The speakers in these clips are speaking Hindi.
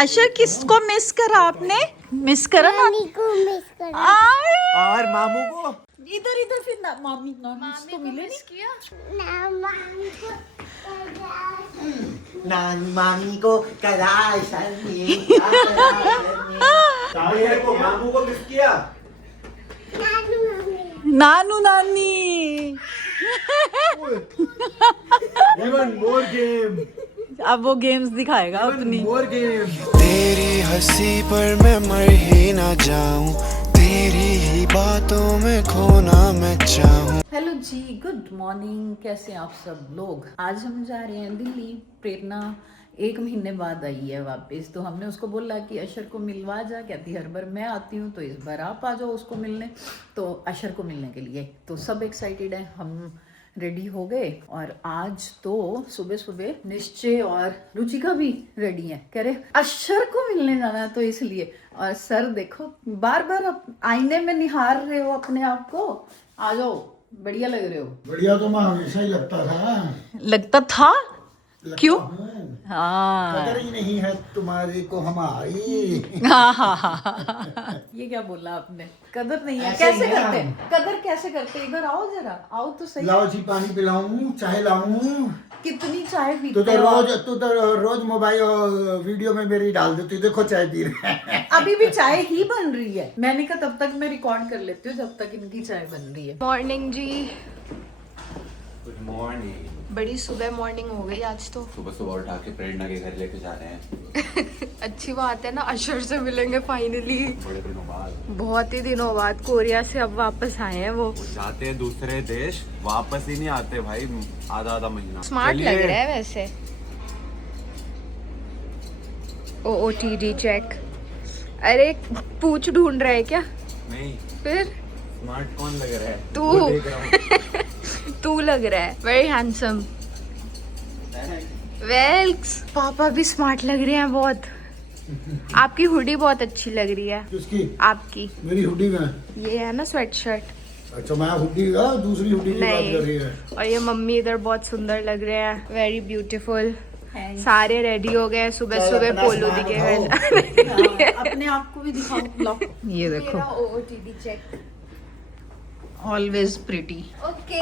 अशर किसको मिस करा आपने? मिस करा ना? नानी को मिस करा और मामू को। इधर इधर फिर ना, मामी तो मिले नहीं। नानी मामी को करा को मामू को मिस किया। नानू नानी। Even more game. अब वो गेम्स दिखाएगा अपनी। More game. तेरी हंसी पर मैं मर ही ना जाऊं, तेरी ही बातों में खोना मैं चाहूं। हेलो जी, गुड मॉर्निंग। कैसे आप सब लोग? आज हम जा रहे हैं दिल्ली। प्रेरणा 1 महीने बाद आई है वापस, तो हमने उसको बोला कि अशर को मिलवा जा। कहती हर बार मैं आती हूँ, तो इस बार आप आ जाओ उसको मिलने। तो अशर को मिलने के लिए तो सब एक्साइटेड है। हम रेडी हो गए और आज तो सुबह सुबह निश्चय और रुचिका भी रेडी है। कह रहे अशर को मिलने जाना है, तो इसलिए। और सर देखो, बार बार आईने में निहार रहे हो अपने आप को। आ जाओ, बढ़िया लग रहे हो। बढ़िया तो मैं हमेशा ही लगता था। क्यों? कदर हाँ ही नहीं है तुम्हारी को हमारी। हाँ। ये क्या बोला आपने? कदर नहीं है? ऐसे कैसे ही है करते? हम। कदर कैसे करते? इधर आओ जरा, आओ तो सही। लाओ जी, पानी पिलाऊं, चाय लाऊं। कितनी चाय तू पीते तो हो आप? रोज मोबाइल वीडियो में मेरी डाल देती, देखो चाय पी रहे हैं। अभी भी चाय ही बन रही है। मैंने कहा तब तक मैं रिकॉर्ड कर लेती हूँ जब तक इनकी चाय बन रही है। मॉर्निंग जी। Good morning. बड़ी सुबह मॉर्निंग हो गई आज तो। सुबह सुबह उठा के प्रेरणा के घर लेके जा रहे हैं। अच्छी बात है ना, अशर से मिलेंगे फाइनली। बड़े दिनों बाद। बहुत ही दिनों बाद कोरिया से अब वापस आए हैं वो। वो जाते हैं दूसरे देश, वापस ही नहीं आते भाई, आधा महीना। स्मार्ट लग रहा है वैसे। OOTD check. अरे पूछ ढूंढ रहा है क्या? नहीं, फिर स्मार्ट कौन लग रहा है? तू। वो देख रहा हूँ। तू लग रहा है वेरी हैंडसम। वेल्स पापा भी स्मार्ट लग रहे हैं बहुत। आपकी हुडी बहुत अच्छी लग रही है। किसकी? आपकी। मेरी हुडी में? ये है ना स्वेट शर्ट। अच्छा, मैं हुडी का दूसरी हुडी की बात कर रही है। और ये मम्मी इधर बहुत सुंदर लग रहे हैं, वेरी ब्यूटीफुल। सारे रेडी हो गए, सुबह चल, सुबह अपना पोलो smart दिखे। अपने आप को भी दिखाओ। लो, ये देखो, OOTD check. Always pretty. Okay.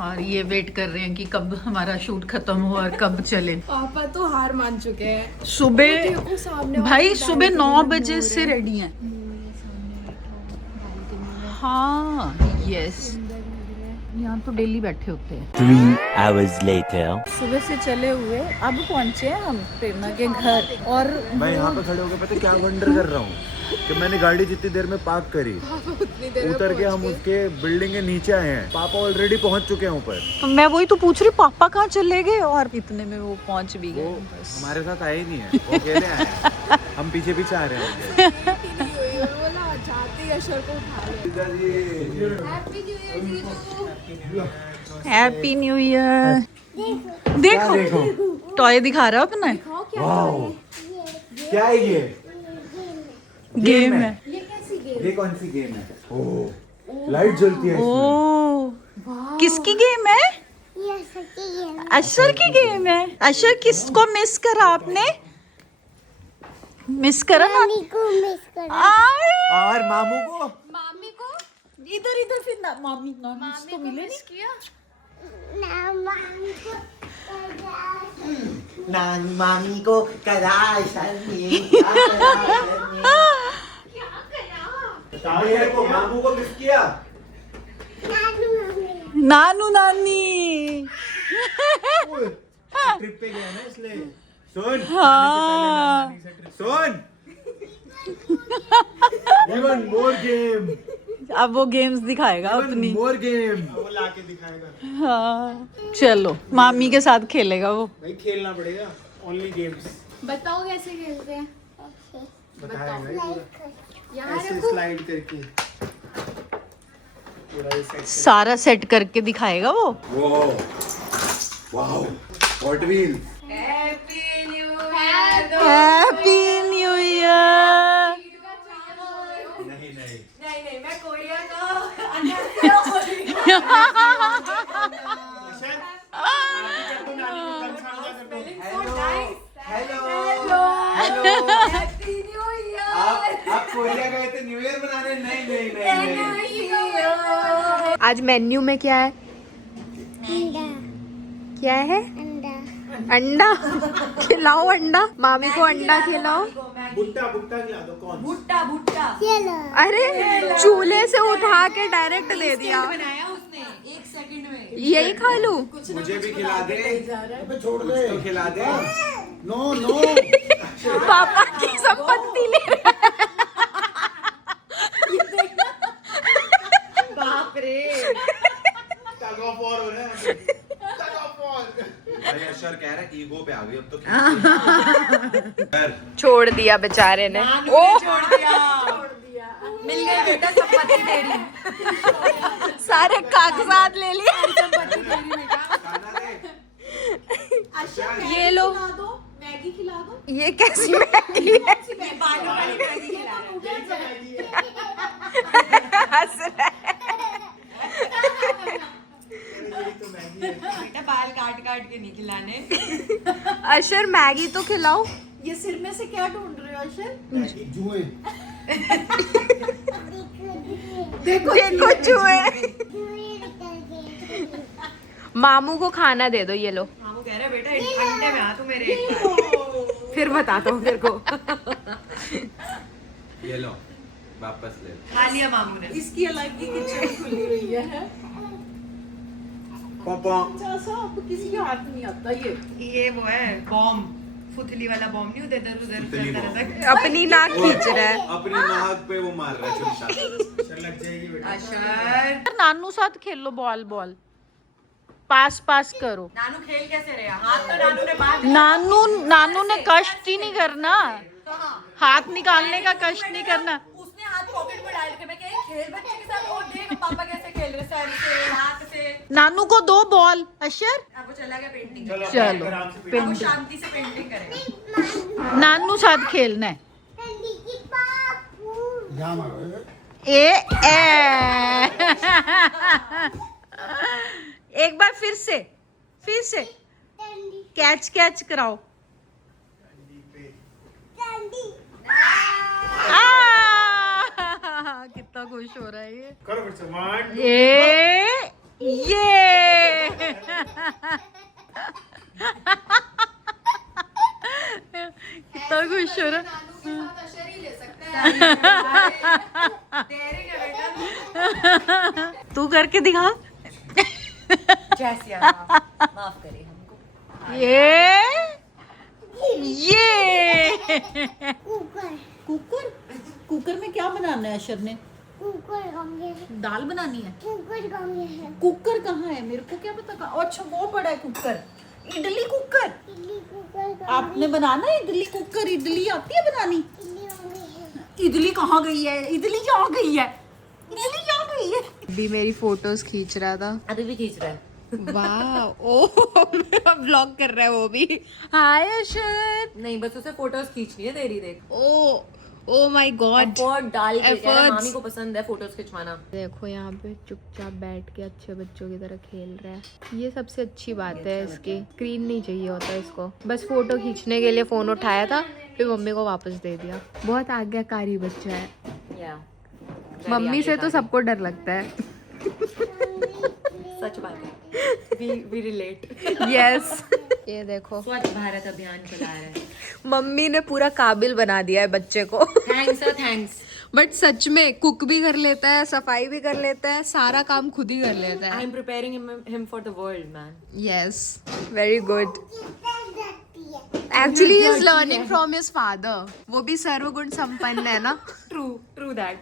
और ये वेट कर रहे हैं कि कब हमारा शूट खत्म हो और कब चले। पापा तो हार मान चुके हैं। सुबह वो सामने भाई सुबह 9 बजे से रेडी हैं। हाँ यस, यहाँ तो डेली बैठे होते हैं। 3 hours later. सुबह से चले हुए अब पहुंचे हैं हम प्रेरणा के घर। और मैं यहाँ पे खड़े होकर पता क्या वंडर कर रहा हूँ कि मैंने गाड़ी जितनी देर में पार्क करी, उतर के हम उसके बिल्डिंग के नीचे आए हैं। पापा ऑलरेडी पहुँच चुके हैं ऊपर। तो मैं वही तो पूछ रही, पापा कहाँ चले गए? और इतने में वो पहुंच भी वो गए। हमारे साथ आए ही नहीं है, वो अकेले आए हैं। हम पीछे पीछे आ रहे हैं। Happy new year. देखो टॉय दिखा रहा अपना। वाओ, क्या है ये? गेम है। ये कौन सी गेम है? ओह, लाइट जलती है इसमें। ओ, किसकी गेम है? ये सच्ची है अशर की गेम है। अशर किसको मिस करा आपने? मिस करा ना? नानी को मिस करा और मामू को। मामी को। इधर इधर फिर ना, मामी तो मिले नहीं। किया। नानी को नानी मामी को करा को मामू को मिस किया। नानू नानी। ट्रिप पे गया ना इसलिए। सुन, हाँ सुन। Even more game. अब वो गेम्स दिखाएगा अपनी। More game. वो लाके दिखाएगा। हाँ चलो, मामी के साथ खेलेगा वो। भाई खेलना पड़ेगा। Only games. बताओ कैसे खेलते हैं। बताएगा ऐसे स्लाइड करके। पूरा सेट। सारा सेट करके दिखाएगा वो। Wow, hot wheel. Happy new year. Happy new year. नहीं मैं कोरिया का। हेलो। कोरिया गए थे न्यू ईयर मनाने? नहीं। आज मेन्यू में क्या है? अंडा क्या है? अंडा अंडा। खिलाओ अंडा, मामी को अंडा खिलाओ। भुट्टा खिला दो। कौन? चलो अरे चूल्हे से उठा के डायरेक्ट दे दिया। बनाया उसने 1 सेकंड में। यही खा लूं? मुझे भी खिला दे। अबे छोड़ दे। तो खिला दे। नो पापा की संपत्ति ले रहा है। बाप रे। अरे अशर कह रहा है ईगो पे आ गई अब तो। छोड़ दिया बेचारे ने। ओ छोड़ दिया। मिल गई बेटा संपत्ति तेरी। सारे कागजात ले लिए। ये लो, मैगी खिला दो। ये कैसी मैगी है? हंस रहा है। बेटा बाल काट के नहीं खिलाने। अशर मैगी तो खिलाओ। ये सिर में से क्या ढूंढ रहे हो अशर? जुए। देखो चूहे। मामू को खाना दे दो, ये लो। मामू कह रहे बेटा घंटे में आ तू मेरे एक बार। फिर बताता हूँ तेरे को। ये लो वापस ले। खा लिया मामू ने। इसकी अलग की किचन खुली हुई है। पापा अब किसी के हाथ नहीं आता ये वो है बॉम्ब, फुथली वाला बॉम्ब नहीं होता इधर उधर फुथली चलता बॉम्ब। रहता है। अपनी नाक खींच रहा है। अपनी नाक पे वो मार रहा है चुपचाप। लग जाएगी बेटा। अशर नानू साथ खेल लो, बॉल पास करो। नानू खेल कैसे रहे? हाथ तो नानू ने मार दिया। नानू ने कष्ट ही नहीं करना, हाथ निकालने का कष्ट नहीं करना। उसने हाथ पॉकेट में डाल के मैं कह रही खेल बच्चे के साथ और देख पापा कैसे खेल रहे सर से हाथ से। नानू को दो बॉल। अशर अब वो चला गया पेंटिंग। चलो अब वो पेंटिंग। शांति से पेंटिंग करेगा। नानू साथ खेलना है। यहाँ मारो। ए एक बार फिर से कैच कराओ। कितना खुश हो रहा है ये। करो फिर से 1 ये कितना खुश हो रहा है। तू करके दिखा। जैसे माफ करिए हमको। ये कुकर में क्या बनाना है अशर ने? दाल बनानी है। कुकर कहाँ है? मेरे को क्या पता कहाँ। अच्छा वो बड़ा है कुकर, इडली कुकर। आपने बनाना है इडली कुकर? इडली आती है बनानी? इडली कहाँ गई है? भी मेरी फोटोज खींच रहा था। अभी भी खींच रहा है। वाह ओ व्लॉग कर रहा है वो भी। हाय अशर। नहीं बस उसे फोटोज खींचनी है तेरी। देख ओ माय गॉड। एफर्ट डाल के कह रहा है, Efforts। मामी को पसंद है फोटोज खिंचवाना। देखो यहाँ पे चुपचाप बैठ के अच्छे बच्चों की तरह खेल रहा है। ये सबसे अच्छी बात है इसकी। स्क्रीन नहीं चाहिए होता इसको, बस फोटो खींचने के लिए फोन उठाया था, फिर मम्मी को वापस दे दिया। बहुत आज्ञाकारी बच्चा है। मम्मी से तो सबको डर लगता है। सच बात है। We relate। यस ये देखो स्वच्छ भारत अभियान चला रहे हैं। मम्मी ने पूरा काबिल बना दिया है बच्चे को। थैंक्स। बट सच में कुक भी कर लेता है, सफाई भी कर लेता है, सारा काम खुद ही कर लेता आई है। Am preparing him for the world man. Yes very good. Actually he is learning from his father. वो भी सर्वगुण संपन्न है ना। True that.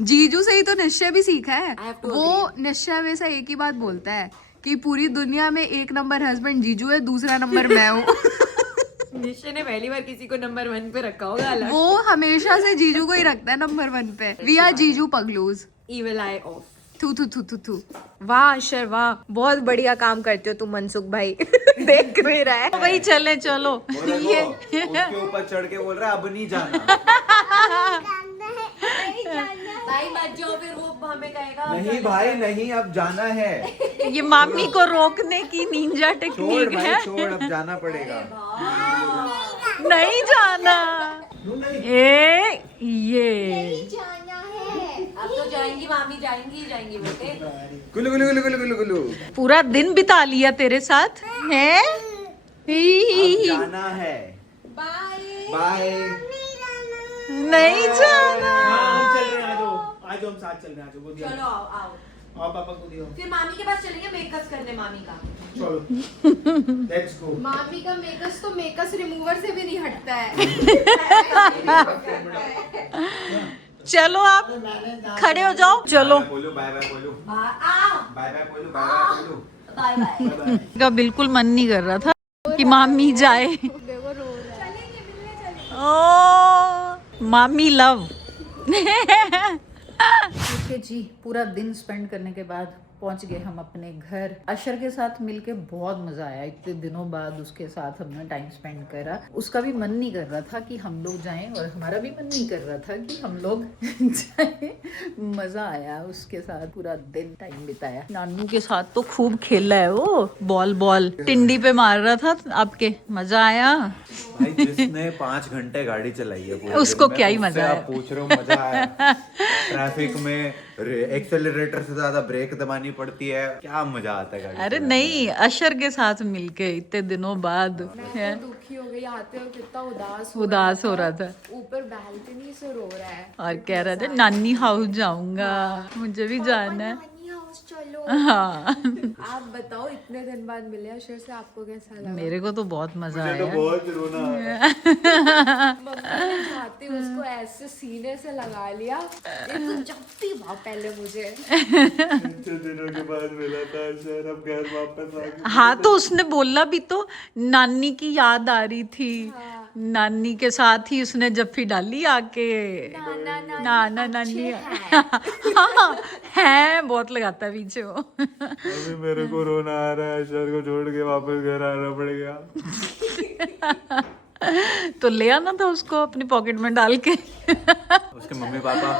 जीजू से ही तो निश्चय भी सीखा है। I have to वो निश्चय हमेशा एक ही बात बोलता है कि पूरी दुनिया में 1 नंबर हस्बैंड जीजू है, दूसरा नंबर मैं हूँ। निश्चय ने पहली बार किसी को नंबर 1 पे रखा होगा अलग। वो हमेशा से जीजू को ही रखता है नंबर 1 पे। वी आर जीजू पगलूज। Evil eye off। थू। वाह अशर वाह, बहुत बढ़िया काम करते हो तुम मनसुख भाई। देख भी रहा है भाई। चलो ये उसके ऊपर चढ़ के बोल रहा है अब नहीं जाना। भाई मत जाओ, फिर वो हमें कहेगा नहीं भाई नहीं, अब जाना है। ये मामी को रोकने की निंजा छोड़ टेक्निक भाई है। छोड़, अब जाना पड़ेगा। नहीं जाना। ये जाएंगी मामी, जाएंगी ही जाएंगी बेटे। गुलू गुलू गुलू गुलू गुलू गुलू। पूरा दिन बिता लिया तेरे साथ है। जाना है। बाय। बाय। नहीं जाना। हम चल रहे हैं, आ जाओ हम साथ चल रहे हैं, आ जाओ वो दिया। चलो आओ आओ, आओ पापा को दियो। फिर मामी के पास चलेंगे मेकअप करने मामी का। चलो लेट्स गो। मामी का मेकअप तो मेकअप रिमूवर से भी नहीं हटता है। चलो आप खड़े हो जाओ, चलो। बोलो बाय बाय बोलो। आओ बाय बाय बोलो बाय बाय बोलो। Bye bye. का बिल्कुल मन नहीं कर रहा था कि मामी जाए। देखो रो रहा है। ओ मामी लव। ओके जी, पूरा दिन स्पेंड करने के बाद पहुंच गए हम अपने घर। अशर के साथ मिलके बहुत मजा आया। इतने दिनों बाद उसके साथ हमने टाइम स्पेंड करा। उसका भी मन नहीं कर रहा था कि हम लोग जाएं और हमारा भी मन नहीं कर रहा था कि हम लोग जाएं। मजा आया उसके साथ, पूरा दिन टाइम बिताया। नानू के साथ तो खूब खेला है वो, बॉल टिंडी पे मार रहा था आपके। मजा आया भाई जिसने 5 घंटे गाड़ी चलाई है पूरे उसको दिन में, क्या ही उससे मजा आप आया। पूछ रहे हो मजा आया। ट्रैफिक में एक्सेलरेटर से ज्यादा ब्रेक दबानी पड़ती है, क्या मजा आता है गाड़ी अरे चलाने नहीं, अशर के साथ मिलके इतने दिनों बाद मैं तो दुखी हो गई, आते हुए कितना उदास हो रहा था। ऊपर बालकनी से रो रहा है और कह रहे थे नानी हाउस जाऊंगा, मुझे भी जाना है। नानी हाउस चलो। हाँ आप बताओ, इतने दिन बाद मिले अशर से, आपको कैसा लगा? मेरे को तो बहुत मजा में। तो आया। बहुत रोना आया। मम्मा ने जाते उसको ऐसे सीने से लगा लिया, ये तो जब भी वाह पहले मुझे। इतने दिनों के बाद मिला था सर, अब घर वापस आ गए। हाँ तो उसने बोला भी तो, नानी की याद आ रही थी। नानी के साथ ही उसने जफ्फी डाली आके। नाना नानी हाँ है, बहुत लगाता है पीछे वो। अभी मेरे को रोना आ रहा है, सर को छोड़ के वापस घर आना पड़ेगा। तो ले आना था उसको अपनी पॉकेट में डाल के। उसके मम्मी पापा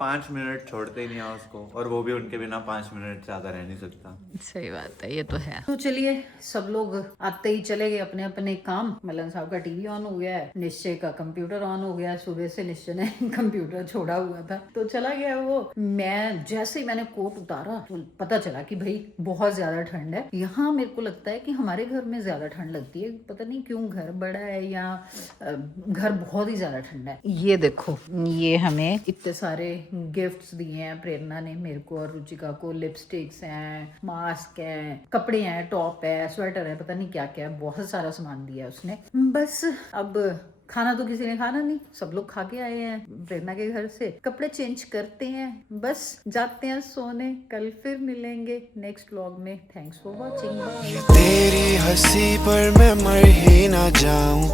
5 मिनट छोड़ते ही नहीं है उसको, और वो भी उनके बिना 5 मिनट ज्यादा रह नहीं सकता। सही बात है, ये तो है। तो चलिए, सब लोग आते ही चले गए अपने अपने काम। मलन साहब का टीवी ऑन हो गया है, निश्चय का कंप्यूटर ऑन हो गया। सुबह से निश्चय ने कंप्यूटर छोड़ा हुआ था तो चला गया वो। मैं जैसे ही मैंने कोट उतारा तो पता चला कि भाई बहुत ज्यादा ठंड है यहाँ। मेरे को लगता है कि हमारे घर में ज्यादा ठंड लगती है, पता नहीं क्यों, घर बड़ा है या घर बहुत ही ज्यादा ठंडा है। ये देखो, ये हमें इतने सारे गिफ्ट्स दिए हैं प्रेरणा ने मेरे को और रुचिका को। लिपस्टिक्स हैं, मास्क हैं, कपड़े हैं, टॉप है, स्वेटर है, पता नहीं क्या क्या है, बहुत सारा सामान दिया है उसने। बस अब खाना तो किसी ने खाना नहीं, सब लोग खा के आए हैं प्रेरणा के घर से। कपड़े चेंज करते हैं, बस जाते हैं सोने। कल फिर मिलेंगे नेक्स्ट व्लॉग में। Thanks for watching. तेरी हंसी पर मैं मर ही ना जाऊं।